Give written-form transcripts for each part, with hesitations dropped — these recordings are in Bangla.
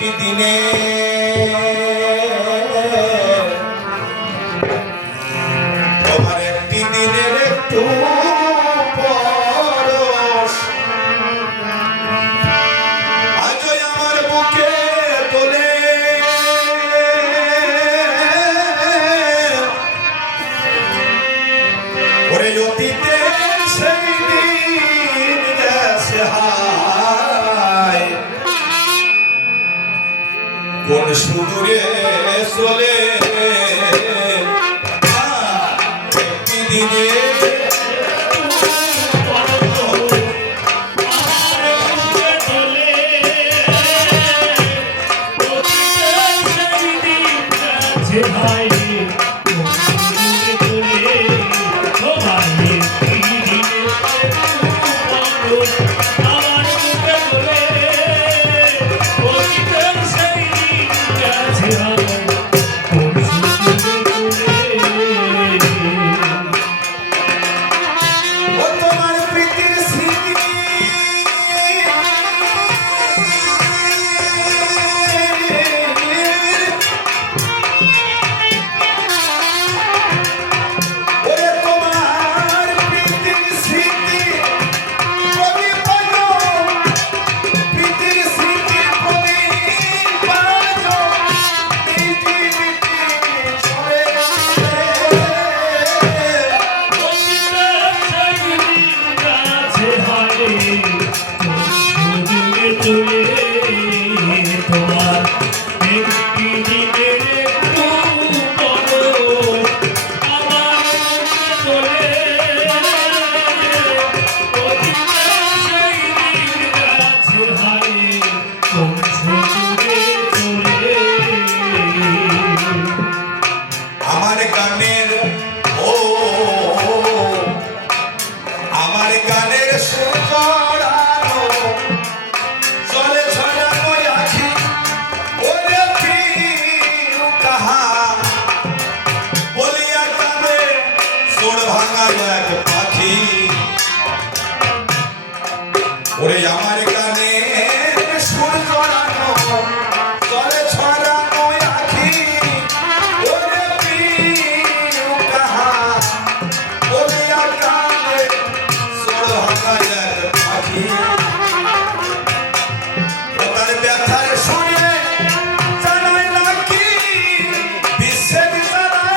একটি দিনে তোমার একটি দিনের একটু পরশ আজই আমার বুকে তোলে ওরে অতীতে সেই দিন গেছে হায় কোন সুদূরে চলে একটি দিনে ওরে আমার গানে সুর জড়ানো চলে ছড়ানো আখি ওরে পিউ কাহা ওরে গানে সুর ভাঙা যায় পাখি তার ব্যথার শুনে জানাই নাকি বিশ্বের জানাই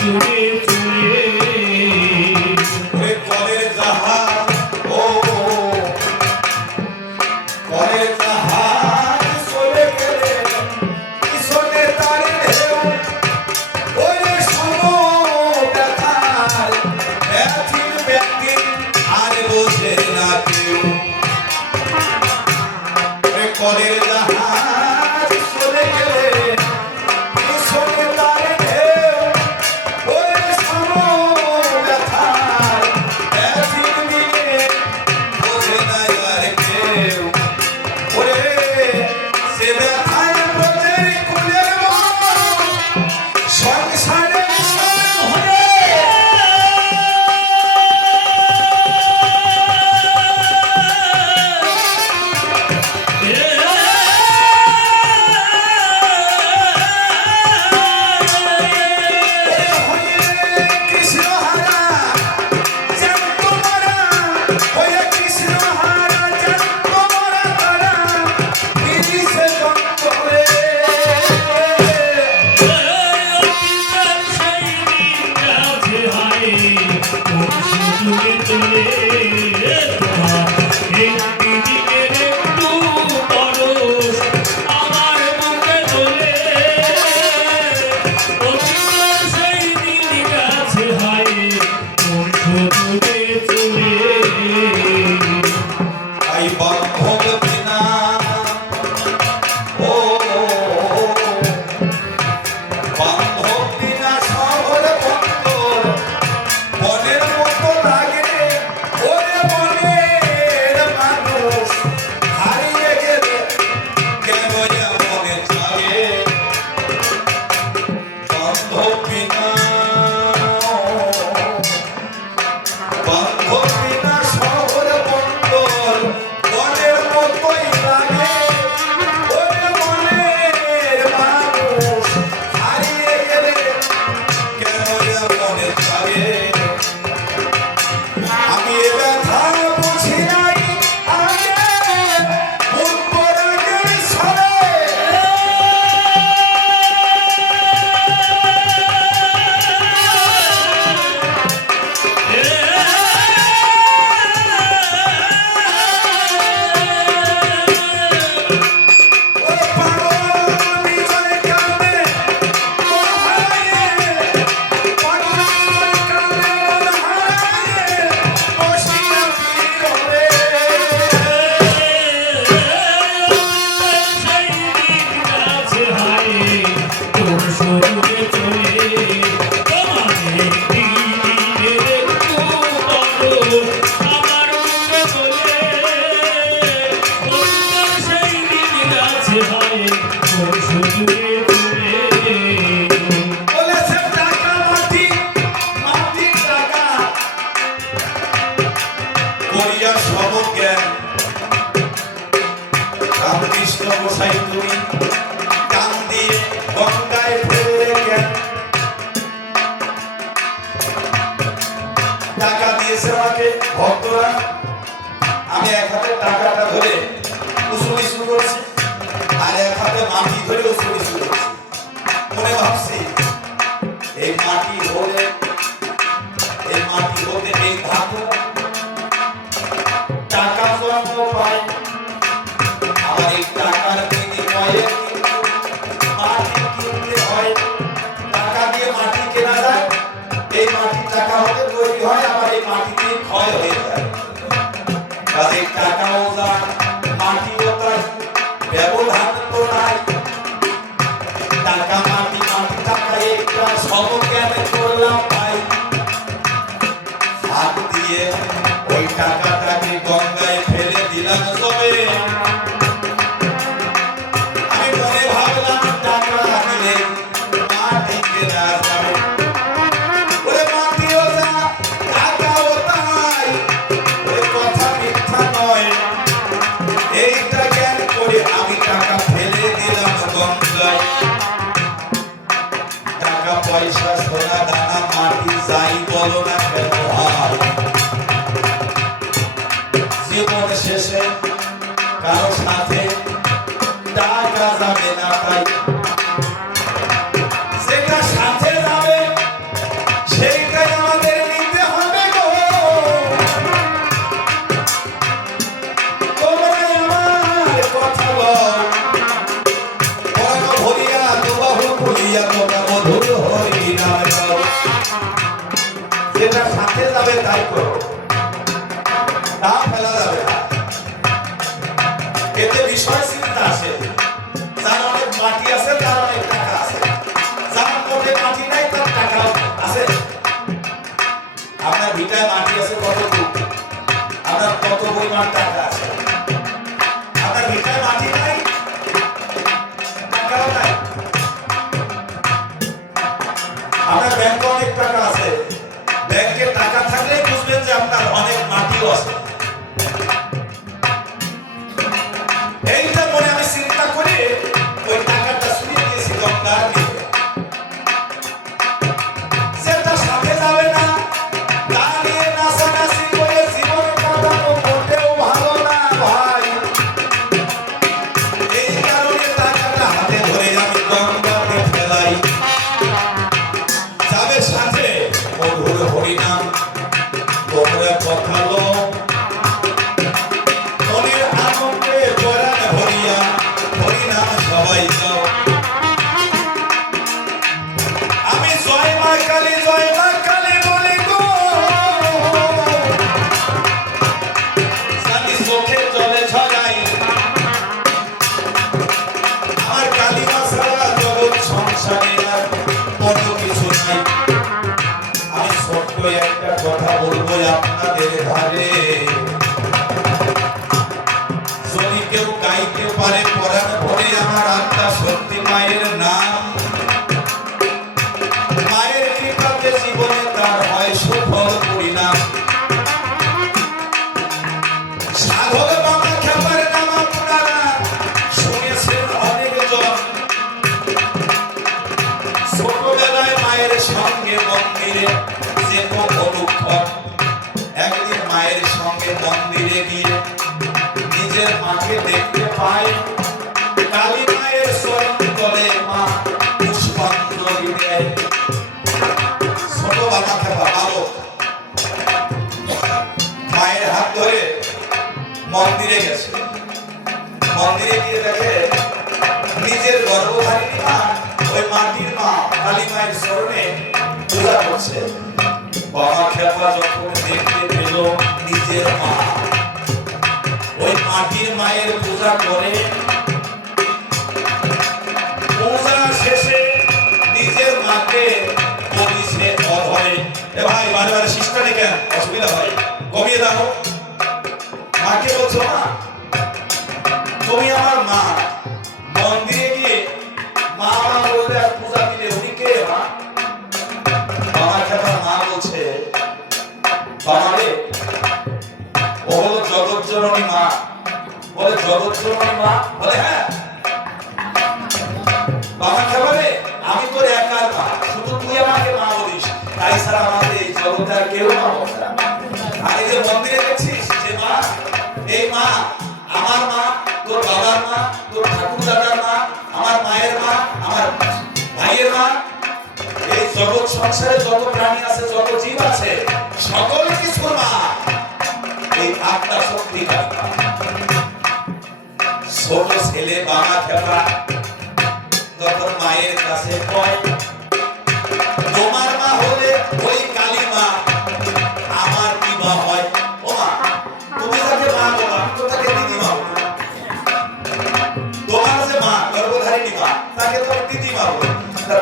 জুড়ে চলে ওরে কলের জাহাজ ও কলের জাহাজ চলে গেলে পিছনে তার ঢেউ ওরে সমব্যথার ব্যথিত ব্যক্তি আর বোঝে না কেউ ওরে কলের জাহাজ চলে গেলে পিছনে তার ঢেউ ওরে সমব্যথার ব্যথিত দিকে বোঝে না আর কেউ ওরে সে ব্যথায় বোঝের কুলের মন সংসারে হরে কৃষ্ণ হারা যেন তোমারা ওরে কৃষ্ণ হারা যেন তোমারা তারা বিরিশে দন্ত হয়ে আই বান্ধব বিনা ও বান্ধব বিনা শহর বন্দর বনের মতো লাগে ওরে বনের মানুষ হারিয়ে গেলে কেন মনে থাকে বান্ধব বিনা বান্ধব বিনা শহর বন্দর বনের মতোই লাগে ওরে বনের মানুষ হারিয়ে গেলে কেন মনে থাকে আমি এ ব্যথা বুঝি নাই আগে উত্তরকে ছড়ে ও পাগল বিজয় কাঁদে মন হারায়ে পাগল বিজয় কাঁদে মন হারায়ে বসিয়া ফিরে বলেছে টাকা মাটি মাটি টাকা করিয়া সব জ্ঞান রামকৃষ্ণ গোসাই তুমি কান দিয়ে গঙ্গায় ফেললে জ্ঞান টাকা দিয়েছে আমাকে ভক্তরা আমি এক হাতে টাকাটা ধরে উসুলি শুরু করছি আর এক হাতে মাটি ধরে উসুলি শুরু করছি মনে ভাবছি এই মাটি হলে এই মাটি হতে এই ধাতু টাকা জন্ম পায় আবার এই টাকার বিনিময়ে কিন্তু মাটি কিনতে হয় টাকা দিয়ে মাটি কেনা যায় এই মাটি টাকা হতে তৈরি হয় আবার এই মাটি দিয়ে ক্ষয় হয়ে যায় কাজে টাকাও যায় মাটিও তাই ব্যবধান তো নাই টাকা মাটি মাটি টাকা একটা সমজ্ঞানে করলাম ভাই হাত দিয়ে ওই টাকাটাকে গঙ্গায় ফেলে দিলাম তবে আমি মনে ভাবলাম টাকা দিলে মাটি কেনা যাবে ওরে মাটিও যা টাকাও তাই ওরে কথা মিথ্যা নয় এইটা জ্ঞান করে আমি টাকা ফেলে দিলাম গঙ্গায় টাকা পয়সা সোনা দানা মাটি যাই বলো না কেন ভাই জীবন শেষে কারো সাথে টাকা যাবে না তাই যেটা সাথে যাবে যেটা সাথে যাবে তাই করো, তা ফেলা যাবে না। এতে বিষয় চিন্তা আসে, যার অনেক মাটি আছে তার অনেক টাকা আছে, যার মধ্যে মাটি নাই তার টাকা আছে। আপনার ভিটায় মাটি আছে কতটুকু, আপনার কত পরিমাণ টাকা আছে। আপনার ভিটায় মাটি নাই, টাকাও নাই। আপনার ব্যাংকে অনেক টাকা আছে, ব্যাংকে টাকা থাকলে বুঝবেন যে আপনার অনেক মাটিও আছে। এইটা মনে আমি চিন্তা করে ওই টাকাটা শুনিয়ে দিয়েছি দরকার নেই, যেটা সাথে যাবে না তা নিয়ে নাচানাচি করে জীবন কাটানো মোটেও ভালো না ভাই। এই কারণে টাকাটা হাতে ধরে আমি গঙ্গাতে ফেলাই। যাবে সাথে মধুর হরিনাম, তোমরা কথালো মনের আনন্দে পরাণ ভরিয়া হরিনাম সবাই যাও। আমি জয় মা কালী বলি গো, জানি চোখের জলে ঝরাই। আমার কালী মা ছাড়া জগৎ সংসারে আর কোনো কিছু নাই। আমি ছোট্ট একটা কথা বলবো আপনাদের ধারে, যদি কেউ গাইতে পারে পরাণ ভরে আমার আত্মা সত্যি মায়ের নাম, মায়ের কৃপাতে জীবনে তার হয় সুফল পরিণাম। সাধক বাবা খেপার নাম আপনারা শুনেছেন অনেক জন, ছোটবেলায় মায়ের সঙ্গে মন্দিরে যেত অনুক্ষণ। একদিন মায়ের সঙ্গে মন্দিরে গিয়ে নিজের মাকে দেখতে পাই, কালী মায়ের চরণ তলে মা পুষ্পাঞ্জলি দেয়। ছোট বাবা খেপা বালক মায়ের হাত ধরে মন্দিরে গেছে, মন্দিরে গিয়ে দেখে নিজের গর্ভধারিণী মা ওই মাটির মা কালী মায়ের চরণে পূজা করছে। বাবা খেপা যখন দেখতে পেল নিজের মা ওই মাটির মায়ের পূজা করে, পূজা শেষে নিজের মাকে বলিছে অধরে, এ ভাই বারে বারে সিস্টারে কেন, অসুবিধা হয় কমিয়ে দাও। মাকে বলছো মা তুমি আমার মা, মন্দিরে গিয়ে মা মা বললে আর পূজা দিলে উনি কে মা? বাবা খেপার মা বলছে বাবা রে ও হলো জগৎ জননী মা। বলে জগৎ জননী মা? বলে হ্যাঁ। বাবা খেপা রে আমি তোর একার মা, শুধু তুই আমাকে মা বলিস, তাই ছাড়া আমাদের এই জগতে আর কেউ মা বলে না। আর এই যে মন্দিরে দেখছিস যে মা, এই মা আমার মা, তোর বাবার মা, তোর ঠাকুর দাদার মা, আমার মায়ের মা, আমার ভাইয়ের মা। এই জগৎ সংসারে যত প্রাণী আছে, যত জীব আছে, সকল কিছুর মা এই আত্মা শক্তি। ছোট ছেলে বাবা খেপা তখন মায়ের কাছে কয় তোমার মা হলে ওই কালী মা, আমার কি মা হয়? ও মা তুমি তাকে মা বলো, আমি তো তাকে দিদি মা বলি। তোমার যে মা গর্ভধারিণী মা তাকে তো দিদি মা বলো,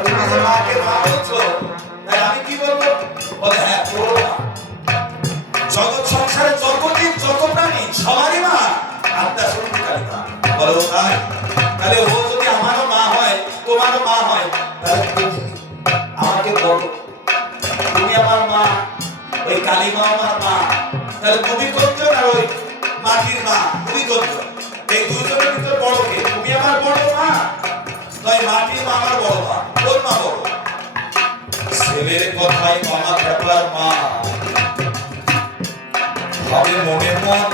তুমি যে মাকে মা বলছো তাই আমি কি বলবো? বলে হ্যাঁ তোর মা। জগৎ সংসারে যত জীব যত প্রাণী সবারই মা আত্মা শক্তি কালী মা। বলো তাই? তাহলে ও যদি আমারও মা হয় তোমারও মা হয়, তাহলে আমাকে বলো তুমি আমার মা, ওই কালী মা আমার মা, তাহলে তুমি কোনজন আর ওই মাটির মা তুমি কোনজন? এই দুজনের ভিতর বড় কে? তুমি আমার বড় মা, তাই মাটির মা আমার বড় মা, কোন মা বড়? ছেলের কথাই মামা খেপার মা ভাবে মনে মন,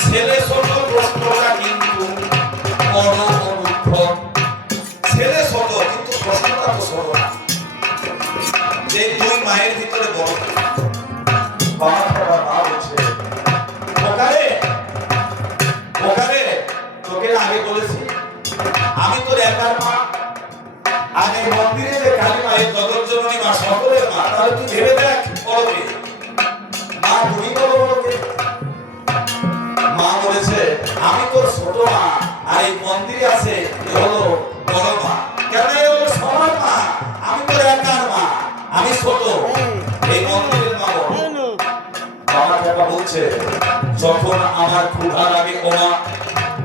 ছেলে ছোট প্রশ্নটা কিন্তু বড় অনুক্ষণ। ছেলে ছোট কিন্তু প্রশ্নটা তো ছোট না, যে দুই মায়ের ভিতরে বড়। বাবা খেপার মা বলছে ওখানে তোকে আগে বলেছি আমি তোর একার মা। আগে মন্দিরে যে কালী মায়ের জগৎ জননী মা সকলের মা, তাহলে তুই ভেবে দেখ বড়কে মা, তুমি বলো বড়কে। মা বলেছে আমি তোর ছোট মা, আর এই মন্দিরে আছে এ হলো বড় মা। কেন? এ হলো সবার মা, আমি তোর একার মা, আমি ছোট, এই মন্দিরের মা বড়। আমার বাবা বলছে যখন আমার ক্ষুধা লাগে ওমা,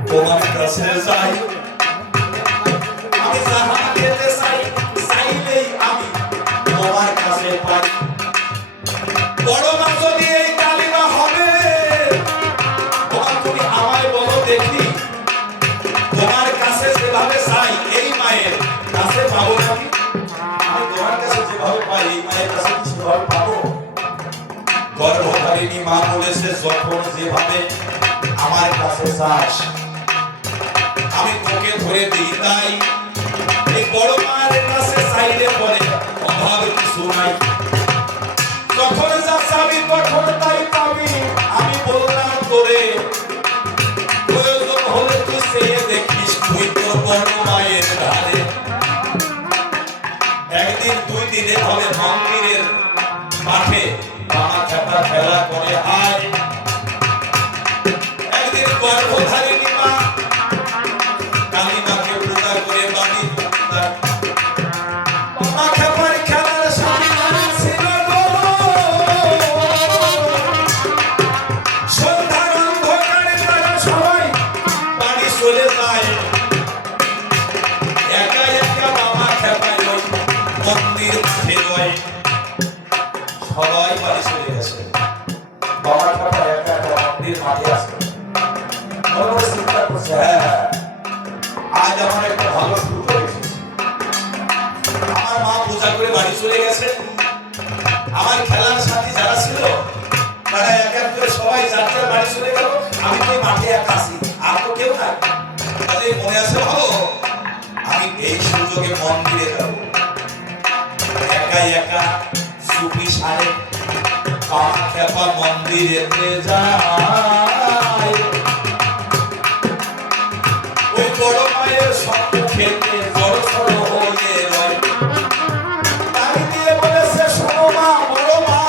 তোমার কাছে যাই, আমি যাহা খেতে চাই, চাইলেই আমি তোমার কাছে পাই। বড় মা যদি এই কালিমা হবে, তোমার তুমি আমায় বলো দেখি, তোমার কাছে যেভাবে চাই এই মায়ের কাছে পাবো নাকি? আমি তোমার কাছে যেভাবে পাই এই মায়ের কাছে কি সেভাবে পাবো? গর্ভধারিণী মা বলেছে যখন যেভাবে আমার কাছে চাস আমি তোকে ধরে দিই, তাই এই বড় মায়ের কাছে চাইলে পরে অভাব কিছু নাই। যখন যা চাবি তখন তাই পাবি, আমি বললাম তোরে প্রয়োজন হলে তুই চেয়ে দেখিস, তুই তোর বড় মায়ের ধারে। একদিন দুই দিনে হবে মন্দিরের মাঠে বাবা চাপা খেলা করে আয়। একদিন গর্ভধারিণী মা কালিমাকে পূজা করে বাড়ি বাবা খেপার খেলার সামনে ছিল গো। সন্ধ্যার অন্ধকারে তারা সবাই বাড়ি চলে যায়, একা একা বাবা খেপায় ওই মন্দির মাঠে রয়। সবাই বাড়ি চলে গেছে, বাবা খেপা একা একা মন্দির মাঠে আসে। মনে মনে চিন্তা করছে হ্যাঁ আজ আমার একটা ভালো সুযোগ এসেছে, আমার মা পূজা করে বাড়ি চলে গেছে, আমার খেলার সাথী যারা ছিল তারা এক এক করে সবাই যার যার বাড়ি চলে গেল, আমি তো মাঠে একা আছি, আর তো কেউ নাই। তাহলে মনে আছে ভালো আমি এই সুযোগে মন্দিরে যাব, একা একা চুপি সারে বাবা খেপা মন্দিরেতে যায়। ওই বড় মায়ের সম্মুখেতে জড়সড় হয়ে রয়, তাই দিয়ে বলেছে শোনো মা, বড় মা,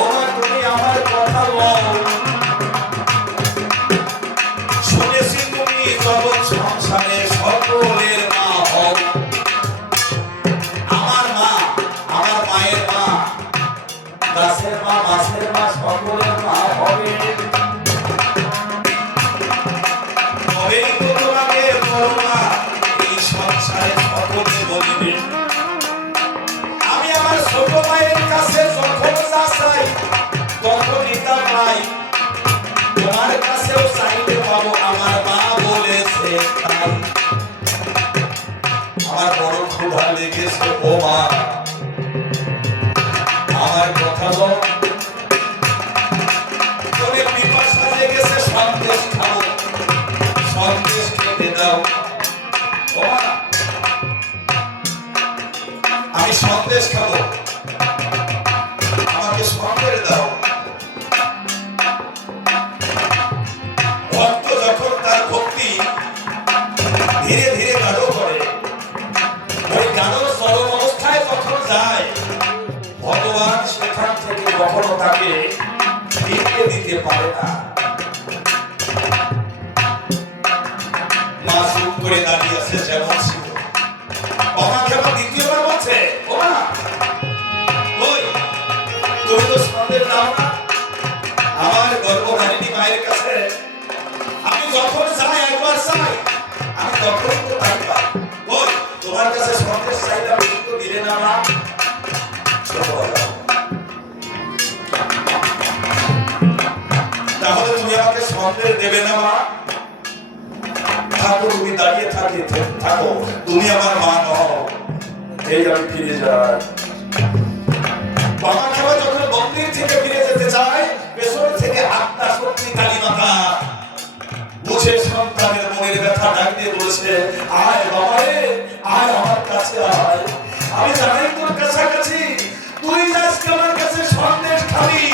ও মা তুমি আমার কথা বল, শুনেছি তুমি জগৎ সংসারে সকলের মা হও। আমার মা, আমার মায়ের মা, গাছের মা, মাছের মা, সকলের মা হবে, তবেই তো তোমাকে বড় মা এই সংসারে সকলে বলিবে। আমি আমার ছোট মায়ের কাছে যখন যা চাই তখনই তা পাই, তোমার কাছেও চাইতে পাবো, আমার মা বলেছে তাই। আমার বড় ক্ষুধা লেগেছে ও মা, আমার কথা বল, তবে পিপাসা লেগেছে সন্দেশ খাবো, সন্দেশ খেতে দাও। ও মা আমি সন্দেশ খাবো, আমাকে সন্দেশ দাও। ভক্ত যখন তার ভক্তি ধীরে ধীরে গাঢ় করে, ওই গাঢ় চরম অবস্থায় যখন যায়, ভগবান সেখান থেকে কখনো তাকে দিতে পারে না। মা চুপ করে দাঁড়িয়ে আছে যেমন ছিল। বাবা খেপা দ্বিতীয়বার বলছে ও মা ওই তুমি তো সন্দেশ দাও না আমার গর্ভধারিণী মায়ের কাছে, আমি যখন যাই একবার চাই আমি তখনই তো তাই পাই, ওই তোমার কাছে সন্দেশ চাইলাম কিন্তু দিলে না মা। তাহলে তুমি আমাকে সন্দেশ দেবে না মা? থাকো তুমি দাঁড়িয়ে থাকো, তুমি আমার মা নও, এই আমি ফিরে যাই। বাবা খেপা যখন মন্দির থেকে ফিরে যেতে চায়, পেছন থেকে আত্মা শক্তি কালী মাতা মুখে সন্তানের মনের ব্যথা ডাক দিয়ে বলেছে আয় বাবা রে, আয় আমার কাছে আয়, আমি জানাই তোর কাছাকাছি, তুই আজকে আমার কাছে সন্দেশ খাবি।